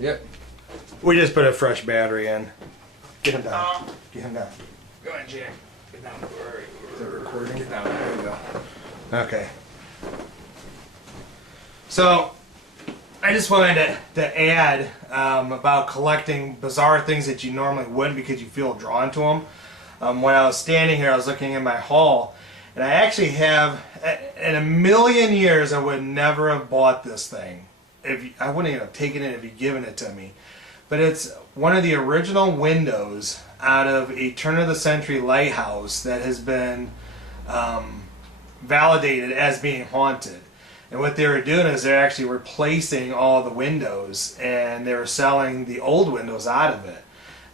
Yep. We just put a fresh battery in. Get him down. Oh. Get him down. Go ahead, Jack. Get down. Is it recording? Get down. There we go. Okay. So, I just wanted to add about collecting bizarre things that you normally wouldn't because you feel drawn to them. When I was standing here, I was looking in my hall, and I actually have, in a million years, I would never have bought this thing. I wouldn't even have taken it if you'd given it to me. But it's one of the original windows out of a turn-of-the-century lighthouse that has been validated as being haunted. And what they were doing is they're actually replacing all the windows, and they were selling the old windows out of it.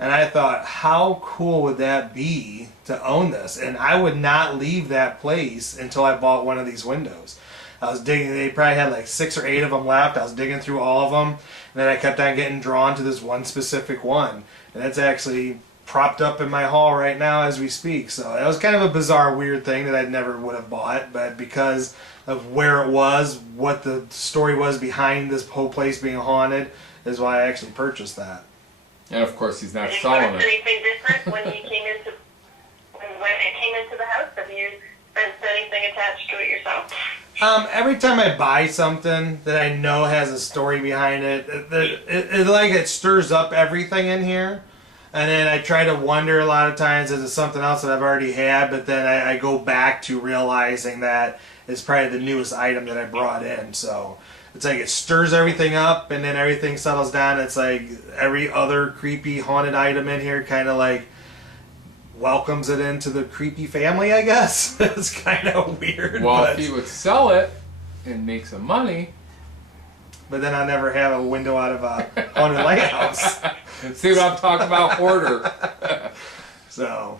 And I thought, how cool would that be to own this? And I would not leave that place until I bought one of these windows. I was digging, they probably had like 6 or 8 of them left. I was digging through all of them, and then I kept on getting drawn to this one specific one. And it's actually propped up in my hall right now as we speak. So that was kind of a bizarre, weird thing that I never would have bought, but because of where it was, what the story was behind this whole place being haunted, is why I actually purchased that. And of course, he's not Did you selling notice it. anything different when you came into when it came into the house? Have you sensed anything attached to it yourself? Every time I buy something that I know has a story behind it, it stirs up everything in here. And then I try to wonder a lot of times, is it something else that I've already had? But then I go back to realizing that it's probably the newest item that I brought in. So it's like it stirs everything up, and then everything settles down. It's like every other creepy haunted item in here kind of like welcomes it into the creepy family, I guess. It's kind of weird. Well, but, if he would sell it and make some money, but then I'll never have a window out of a haunted lighthouse. see what I'm talking about, hoarder. So,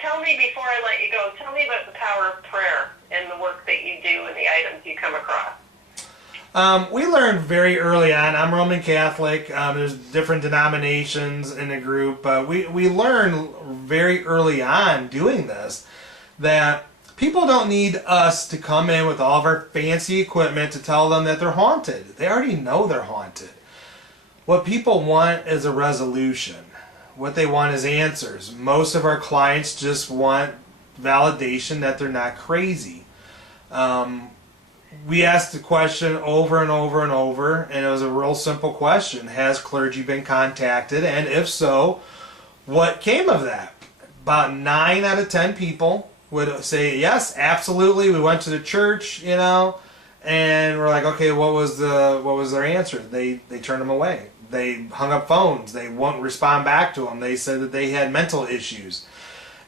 Tell me before I let you go. Tell me about the power of prayer and the work that you do and the items you come across. we learned very early on. I'm Roman Catholic. There's different denominations in the group, but we learned very early on doing this that people don't need us to come in with all of our fancy equipment to tell them that they're haunted. They already know they're haunted. What people want is a resolution. What they want is answers. Most of our clients just want validation that they're not crazy. We asked the question over and over and over, and it was a real simple question. Has clergy been contacted? And if so, what came of that? About 9 out of 10 people would say, yes, absolutely. We went to the church, and we're like, okay, what was their answer? They turned them away. They hung up phones. They won't respond back to them. They said that they had mental issues.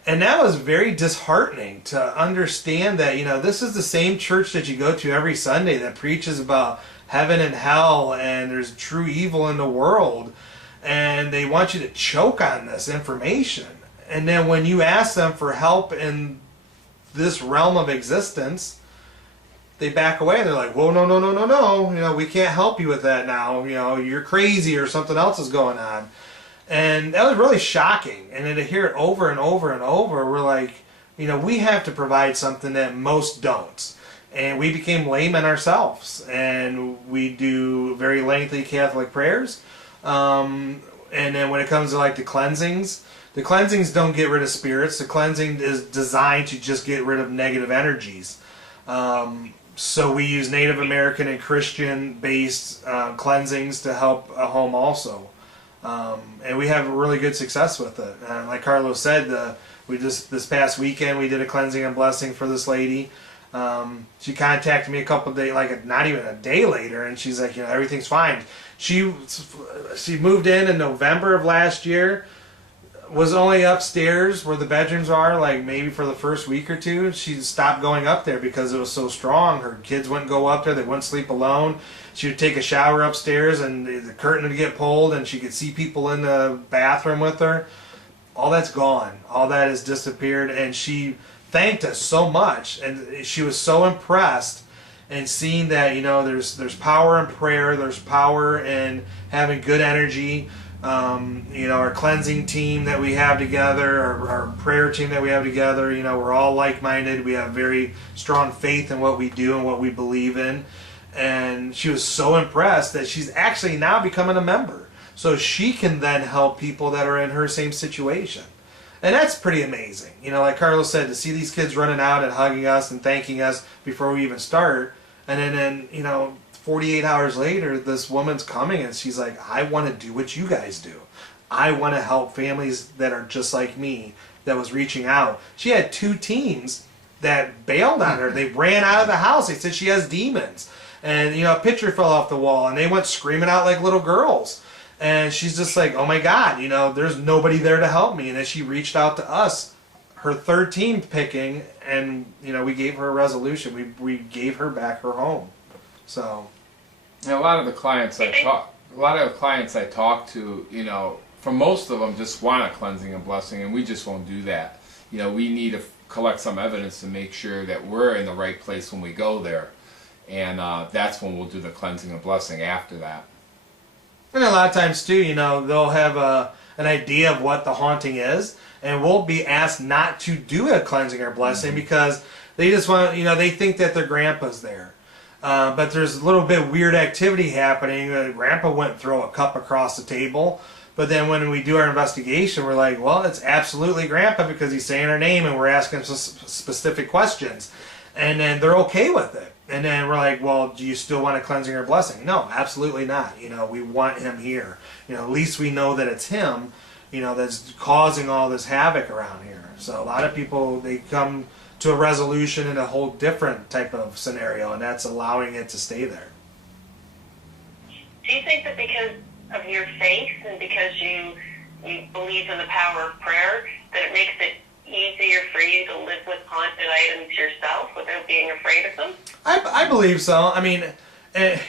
And that was very disheartening to understand that, this is the same church that you go to every Sunday that preaches about heaven and hell and there's true evil in the world. And they want you to choke on this information. And then when you ask them for help in this realm of existence, they back away. They're like, whoa, no. We can't help you with that now. You're crazy or something else is going on. And that was really shocking. And then to hear it over and over and over, we're like, we have to provide something that most don't. And we became laymen ourselves. And we do very lengthy Catholic prayers. And then when it comes to like the cleansings don't get rid of spirits. The cleansing is designed to just get rid of negative energies. So we use Native American and Christian-based cleansings to help a home also. And we have really good success with it. Like Carlos said, this past weekend we did a cleansing and blessing for this lady. She contacted me a couple of days, like not even a day later, and she's like, everything's fine. She moved in November of last year. Was only upstairs where the bedrooms are, like maybe for the first week or two. She stopped going up there because it was so strong. Her kids wouldn't go up there. They wouldn't sleep alone. She would take a shower upstairs and the curtain would get pulled and she could see people in the bathroom with her. All that's gone. All that has disappeared, and she thanked us so much, and she was so impressed and seeing that, there's power in prayer, there's power in having good energy. Our cleansing team that we have together, our prayer team that we have together, we're all like-minded. We have very strong faith in what we do and what we believe in. And she was so impressed that she's actually now becoming a member. So she can then help people that are in her same situation. And that's pretty amazing. You know, like Carlos said, to see these kids running out and hugging us and thanking us before we even start. And then, you know, 48 hours later, this woman's coming and she's like, I want to do what you guys do. I want to help families that are just like me, that was reaching out. She had 2 teens that bailed on her. They ran out of the house. They said she has demons. And, you know, a picture fell off the wall and they went screaming out like little girls. And she's just like, oh my God, you know, there's nobody there to help me. And then she reached out to us, her 3rd team picking, and, you know, we gave her a resolution. We gave her back her home. So. And a lot of the clients I talk to, you know, for most of them just want a cleansing and blessing, and we just won't do that. You know, we need to collect some evidence to make sure that we're in the right place when we go there. And that's when we'll do the cleansing and blessing after that. And a lot of times too, you know, they'll have an idea of what the haunting is, and we'll be asked not to do a cleansing or blessing because they just want, you know, they think that their grandpa's there. But there's a little bit of weird activity happening. Grandpa wouldn't throw a cup across the table. But then when we do our investigation, we're like, well, it's absolutely Grandpa because he's saying our name and we're asking specific questions. And then they're okay with it. And then we're like, well, do you still want a cleansing or blessing? No, absolutely not. You know, we want him here. You know, at least we know that it's him, you know, that's causing all this havoc around here. So a lot of people, they come to a resolution in a whole different type of scenario, and that's allowing it to stay there. Do you think that because of your faith and because you believe in the power of prayer, that it makes it easier for you to live with haunted items yourself without being afraid of them? I believe so. I mean,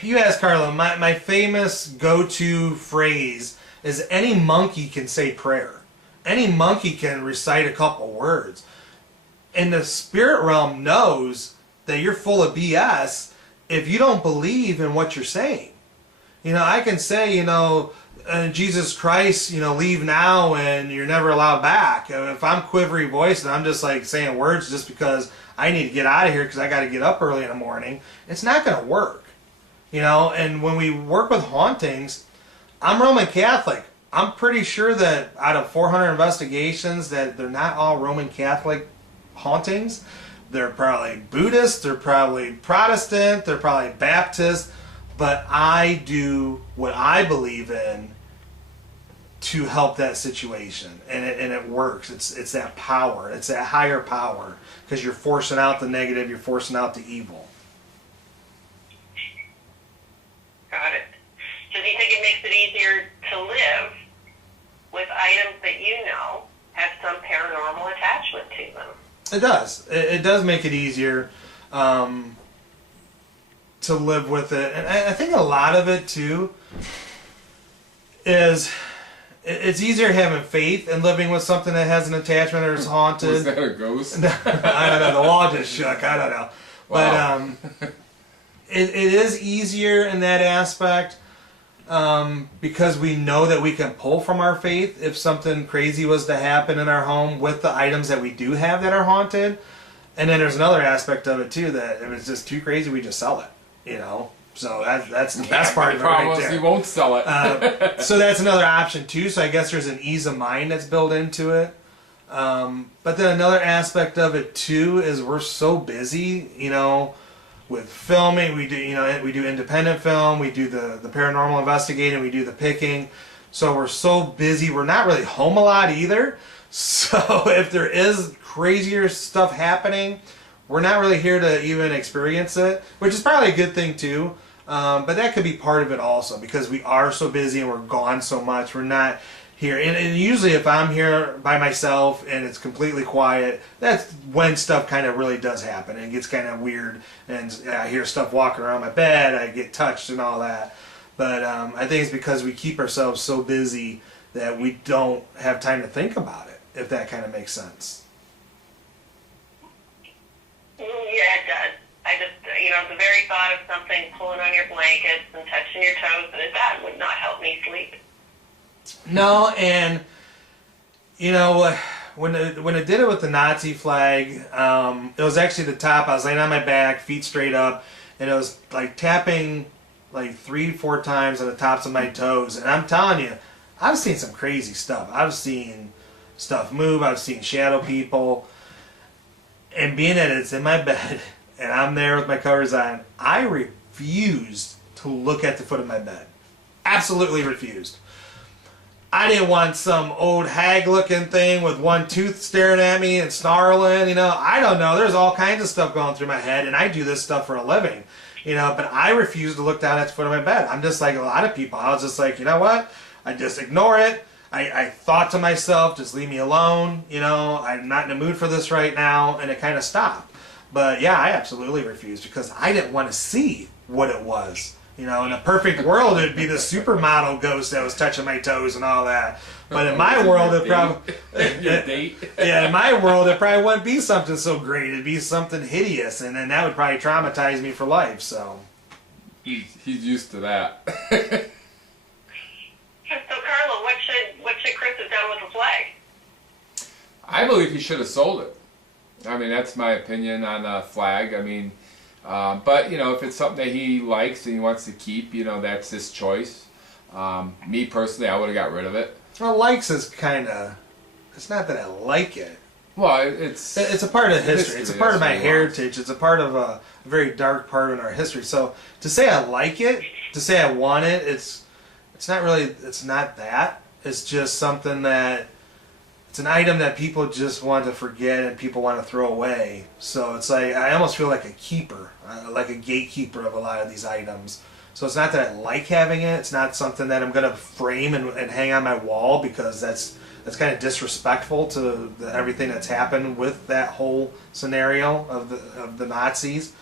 you asked Carla, my famous go-to phrase is any monkey can say prayer. Any monkey can recite a couple words. And the spirit realm knows that you're full of BS if you don't believe in what you're saying. You know, I can say, you know, Jesus Christ, you know, leave now and you're never allowed back. If I'm quivery voice and I'm just like saying words just because I need to get out of here because I got to get up early in the morning, it's not going to work. You know, and when we work with hauntings, I'm Roman Catholic. I'm pretty sure that out of 400 investigations that they're not all Roman Catholic hauntings. They're probably Buddhist, they're probably Protestant, they're probably Baptist. But I do what I believe in to help that situation, and it works. It's that power. It's that higher power because you're forcing out the negative. You're forcing out the evil. Got it. So do you think it makes it easier to live with items that you know have some paranormal attachment to them? It does. It does make it easier. To live with it, and I think a lot of it too is it's easier having faith and living with something that has an attachment or is haunted. Was that a ghost? I don't know. The wall just shook. I don't know. Wow. But it is easier in that aspect because we know that we can pull from our faith if something crazy was to happen in our home with the items that we do have that are haunted. And then there's another aspect of it too that if it's just too crazy, we just sell it. You know, so that's the best part of it right there. He won't sell it. So that's another option too. So I guess there's an ease of mind that's built into it. But then another aspect of it too is we're so busy, you know, with filming. We do, you know, we do independent film. We do the paranormal investigating. We do the picking. So we're so busy. We're not really home a lot either. So if there is crazier stuff happening, we're not really here to even experience it, which is probably a good thing too. But that could be part of it also because we are so busy and we're gone so much. We're not here. And usually if I'm here by myself and it's completely quiet, that's when stuff kind of really does happen and it gets kind of weird. And I hear stuff walking around my bed, I get touched and all that. But I think it's because we keep ourselves so busy that we don't have time to think about it, if that kind of makes sense. Yeah, it does. I just, you know, the very thought of something pulling on your blankets and touching your toes, that would not help me sleep. No, and, you know, when it did it with the Nazi flag, it was actually the top. I was laying on my back, feet straight up, and it was like tapping like 3-4 times on the tops of my toes. And I'm telling you, I've seen some crazy stuff. I've seen stuff move. I've seen shadow people. And being that it's in my bed and I'm there with my covers on, I refused to look at the foot of my bed. Absolutely refused. I didn't want some old hag looking thing with one tooth staring at me and snarling, you know. I don't know. There's all kinds of stuff going through my head, and I do this stuff for a living, you know, but I refuse to look down at the foot of my bed. I'm just like a lot of people. I was just like, you know what? I just ignore it. I thought to myself, just leave me alone, you know. I'm not in the mood for this right now, and it kind of stopped. But yeah, I absolutely refused because I didn't want to see what it was. You know, in a perfect world, it'd be the supermodel ghost that was touching my toes and all that. But in my world, it probably yeah, in my world, it probably wouldn't be something so great. It'd be something hideous, and then that would probably traumatize me for life. So he's used to that. So, Carlo, what should Chris have done with the flag? I believe he should have sold it. I mean, that's my opinion on a flag. I mean, but you know, if it's something that he likes and he wants to keep, you know, that's his choice. Me personally, I would have got rid of it. well, likes is kind of. It's not that I like it. Well, it's It's a part of history. It's a part of my that's what it was. heritage. It's a part of a very dark part in our history. So to say I like it, to say I want it, it's not really. It's not that. It's just something that. It's an item that people just want to forget and people want to throw away. So it's like I almost feel like a keeper, like a gatekeeper of a lot of these items. So it's not that I like having it. It's not something that I'm going to frame and hang on my wall because that's kind of disrespectful to everything that's happened with that whole scenario of the Nazis.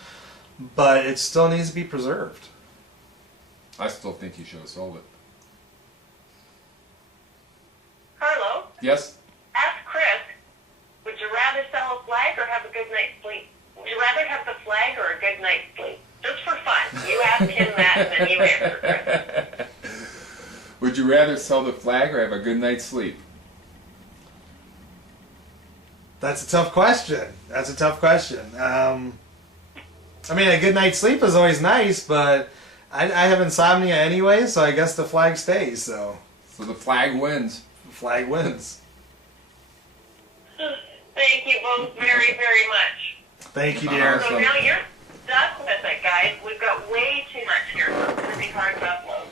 But it still needs to be preserved. I still think he should have sold it. Carlo, Yes. ask Chris, would you rather sell a flag or have a good night's sleep? Would you rather have the flag or a good night's sleep? Just for fun. You ask him that and then you answer, Chris. Would you rather sell the flag or have a good night's sleep? That's a tough question. That's a tough question. I mean, a good night's sleep is always nice, but I have insomnia anyway, so I guess the flag stays. So So the flag wins. the flag wins. Thank you both very, very much. Thank you, dear. So now you're stuck with it, guys. We've got way too much here, so it's going to be hard to upload.